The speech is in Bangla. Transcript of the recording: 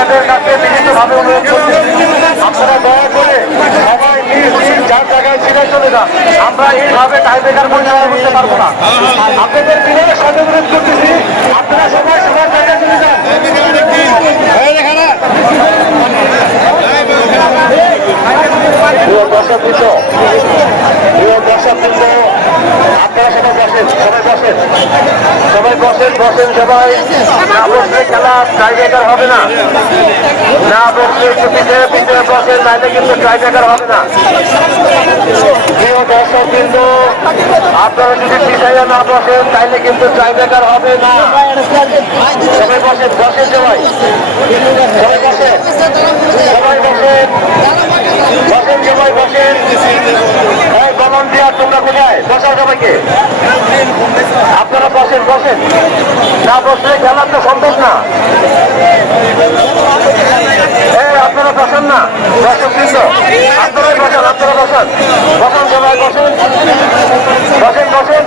আপনাদের কাছে বিভিন্নভাবে অনুরোধ করছি, আপনারা দয়া করে সবাই নিজ যার জায়গায় ছিঁড়ে চলে যান। আমরা এইভাবে টাইব্রেকার পরিচালনা করতে পারব না। আপনাদের বিনয়ের সাথে অনুরোধ করতেছি, আপনারা সবাই সবার জায়গায় চলে যান। আপনারা সবাই বসেন সবাই বসেন সবাই না বসলে খেলা টাইব্রেকার হবে না। না বসলে একটু পিছিয়ে পিছিয়ে বসেন নাইলে কিন্তু টাইব্রেকার হবে না। প্রিয় দর্শক বৃন্দ, আপনারা যদি পিছিয়ে না বসেন, তাইলে কিন্তু টাইব্রেকার হবে না। সবাই বসেন বসেন সবাই। সবাই বসেন সবাই বসেন বসেন সবাই, বসেন। এই কলম দিয়া তোমরা কোথায়? বসাও সবাইকে। জানাটা সম্ভব না। আপনারা বসান না। দর্শক বৃন্দ আপনারাই বসান, আপনারা বসান। বসান, সবাই বসেন। বসেন বসেন।